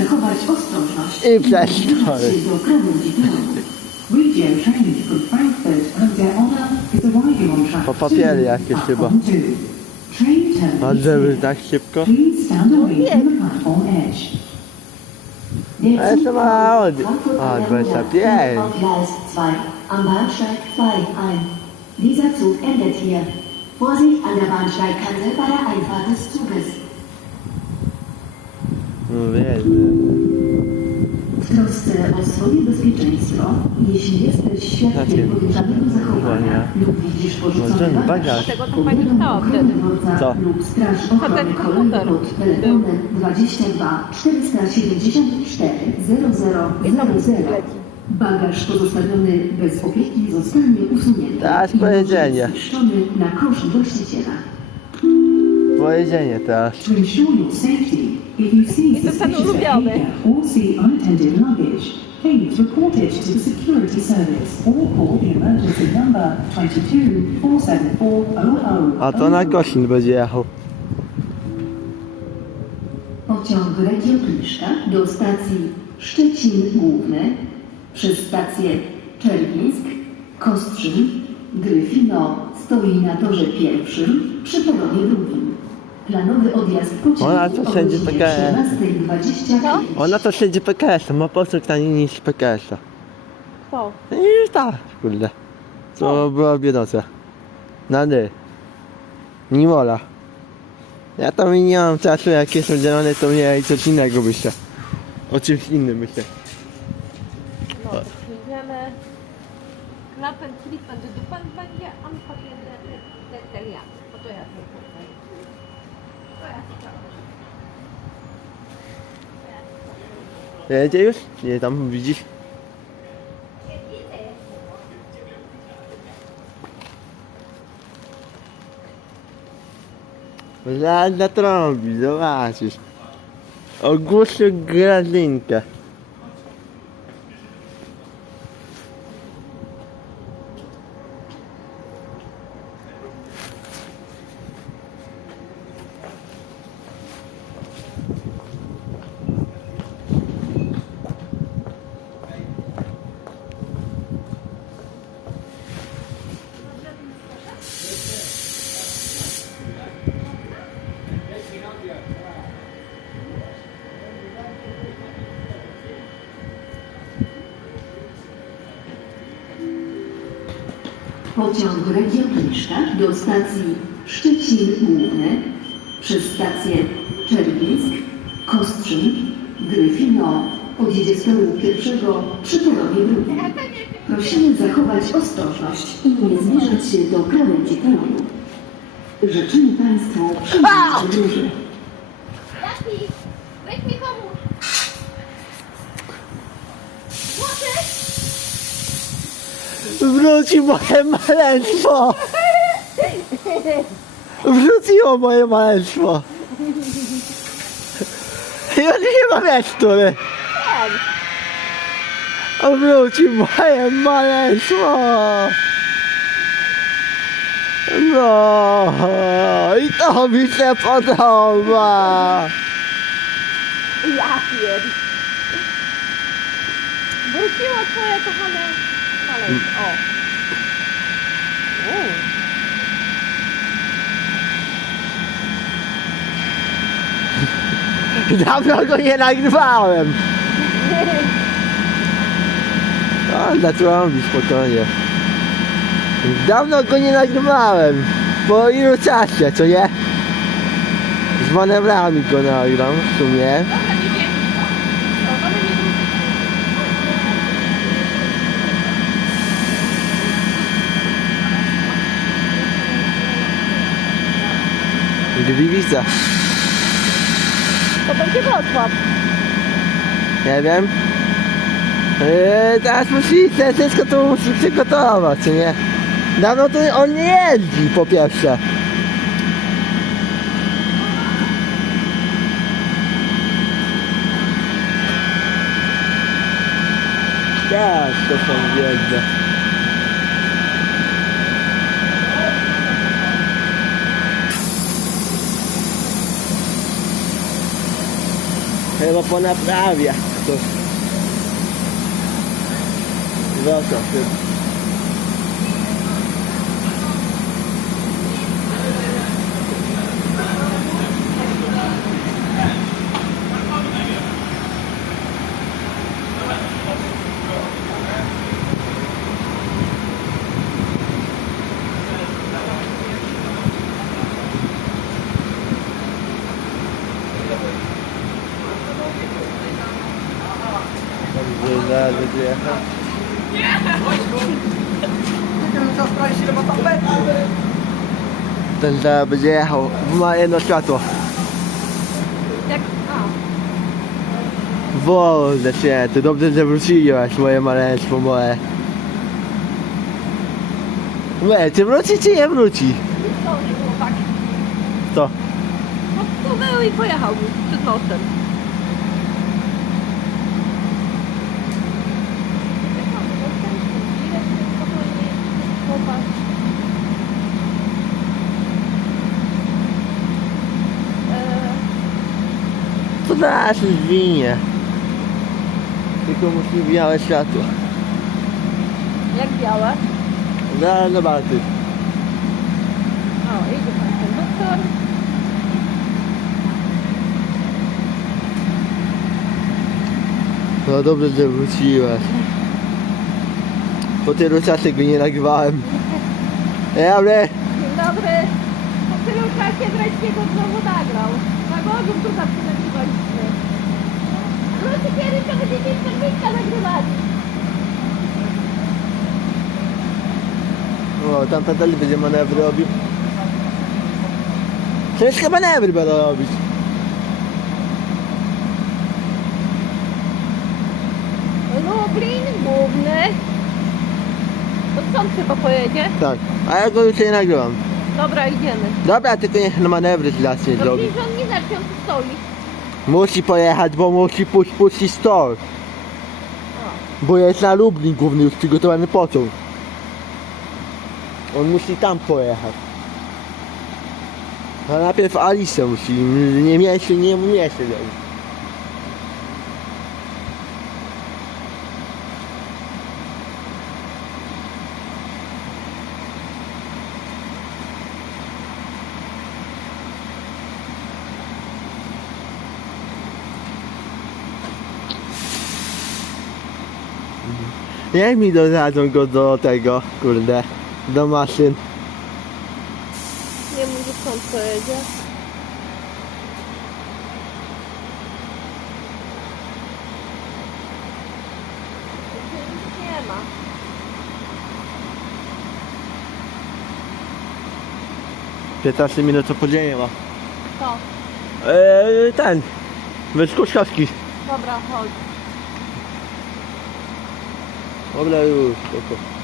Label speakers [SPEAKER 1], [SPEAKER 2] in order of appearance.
[SPEAKER 1] zachować ostrożność
[SPEAKER 2] i
[SPEAKER 3] przestroj.
[SPEAKER 2] Po papiery jakieś chyba. A żeby tak szybko? Jeszcze ma
[SPEAKER 1] od...
[SPEAKER 2] A, 25.
[SPEAKER 1] Am Bahnsteig 2 ein. Dieser Zug endet hier. Vorsicht an der Bahnsteigkante bei der Einfahrt des Zuges.
[SPEAKER 2] No wiesz,
[SPEAKER 1] W trosce o swoje bezpieczeństwo, jeśli jesteś świadkiem podejrzanego zachowania lub widzisz porzucony bagaż.
[SPEAKER 4] Dlatego to pani wtedy.
[SPEAKER 2] Co?
[SPEAKER 1] lub straż ochrony
[SPEAKER 4] ten
[SPEAKER 1] pod telefonem 22 474 0000. Bagaż pozostawiony bez opieki zostanie usunięty i może
[SPEAKER 2] powiedzenie.
[SPEAKER 1] zniszczony na koszt właściciela.
[SPEAKER 2] Pojedzienie teraz.
[SPEAKER 3] To ensure your safety, if you see
[SPEAKER 4] I to ten
[SPEAKER 3] suspicious
[SPEAKER 4] ulubiony.
[SPEAKER 3] behavior or see unattended luggage, please report it to the security service or call the emergency number 22 474
[SPEAKER 2] A to na Kosin będzie jechał.
[SPEAKER 1] Pociąg Regio-Kliszka do stacji Szczecin Główny przez stację Czerwińsk, Kostrzyn, Gryfino stoi na torze pierwszym przy peronie drugim. Planowy odjazd pociągu
[SPEAKER 2] Ona to taka-
[SPEAKER 1] 13.25.
[SPEAKER 2] Ona to siedzi PKS-a, ma posług taniej niż PKS-a.
[SPEAKER 4] Co?
[SPEAKER 2] No I tak, kurde. Co była biedąca. Na dy. Nie wola. Ja tam i nie mam czasu, jak jest udzielone, to mnie coś innego myślę. O czymś innym myślę.
[SPEAKER 4] No, to przyjdziemy. Klapen, klipen, du pan będzie, on powinien ja. Bo to ja. To ja tutaj.
[SPEAKER 2] Jedzie już? Nie, tam widzisz? Żadna trąbi, zobaczysz. Ogłosił gradzinkę.
[SPEAKER 1] Pociąg Regio-Kliszka do stacji Szczecin Główny przez stację Czerwińsk, Kostrzyn, Gryfino toru pierwszego przy peronie drugim. Prosimy zachować ostrożność i nie zbliżać się do krawędzi peronu. Życzymy Państwu przyjemnej podróży.
[SPEAKER 2] Wróci moje maleństwo! Wróciło moje maleństwo! Ja nie mam ekstury! Wróci moje maleństwo! No i to podoba!
[SPEAKER 4] Ja pierd. Wróciło twoje kochane maleństwo.
[SPEAKER 2] Dawno go nie nagrywałem! No, zatrąbi spokojnie. Dawno go nie nagrywałem. Po ilu czasie, co nie? Z manewrami go nagram w sumie.
[SPEAKER 4] Dobra, nie wiem. O, mamy nie
[SPEAKER 2] Gliwica.
[SPEAKER 4] To będzie Wrocław.
[SPEAKER 2] Nie wiem. Eee, teraz musi, te- wszystko to musi przygotować, co nie? Dawno to on nie jeździ po pierwsze. Tak, to są wiedze. Chyba po. To... Wraca Dobrze, będzie jechał. Ten zaraz będzie jechał. Ma jedno światło.
[SPEAKER 4] Jak... A,
[SPEAKER 2] Boże święty, dobrze, że wróciłeś, moje maleństwo moje. Łe, czy wróci, czy nie wróci?
[SPEAKER 4] to nie było tak.
[SPEAKER 2] To.
[SPEAKER 4] No tu był i pojechał przed nosem.
[SPEAKER 2] To zaraz już zwinie. Tylko musi białe światło.
[SPEAKER 4] Jak białe?
[SPEAKER 2] Zaraz zobaczysz.
[SPEAKER 4] O, idzie pan konduktor.
[SPEAKER 2] No dobrze, że wróciłeś. Po tylu czasie go nie nagrywałem. Dobry.
[SPEAKER 4] Dzień dobry. Po tylu czasie wreszcie go znowu nagrał. Na Bogu tu zawsze kiedyś, to będziecie serwiska nagrywali.
[SPEAKER 2] O, tam Tadeli będzie manewry robił. Ciężkie manewry będą robić.
[SPEAKER 4] Lublin główny. To stąd chyba pojedzie?
[SPEAKER 2] Tak, a ja go już nie nagrywam.
[SPEAKER 4] Dobra, idziemy.
[SPEAKER 2] Dobra, tylko niech na manewry zacznie
[SPEAKER 4] No
[SPEAKER 2] zrobić.
[SPEAKER 4] przecież on nie on tu stoi.
[SPEAKER 2] Musi pojechać, bo musi pójść, puścić tor. Bo jest na Lublin główny już przygotowany pociąg. On musi tam pojechać. A najpierw Alice musi, nie mieści, nie mieści. Jak mi dodadzą go do tego, kurde, do maszyn?
[SPEAKER 4] Nie wiem, że stąd pojedzie. Nie ma.
[SPEAKER 2] 15 minut to podzielnie ma.
[SPEAKER 4] To.
[SPEAKER 2] Eee, ten, Wyszkuszkowski.
[SPEAKER 4] Dobra, chodź.
[SPEAKER 2] Dobra już, spoko.